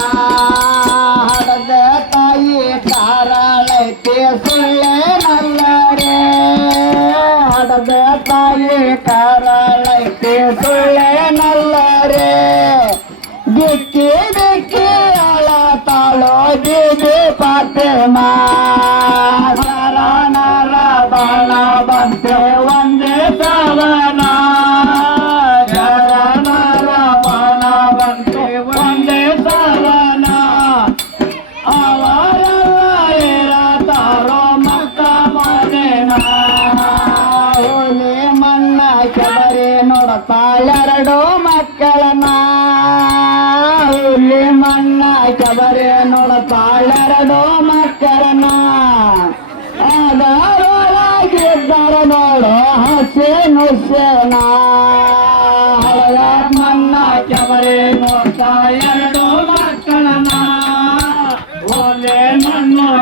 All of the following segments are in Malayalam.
ಹರದ ತಾಯ ತಾರೈತೆ ಸುಳೆ ನಲ್ಲ ರೇ ಹರದ ತಾಯಿ ತಾರೈತೆ ಸುಳೆ ോ മക്കളെ മണ്ണ ചവരെ നോട പാലരടോ മക്കളെ നോടോ ഹസേ നുസേനാ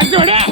じゃそ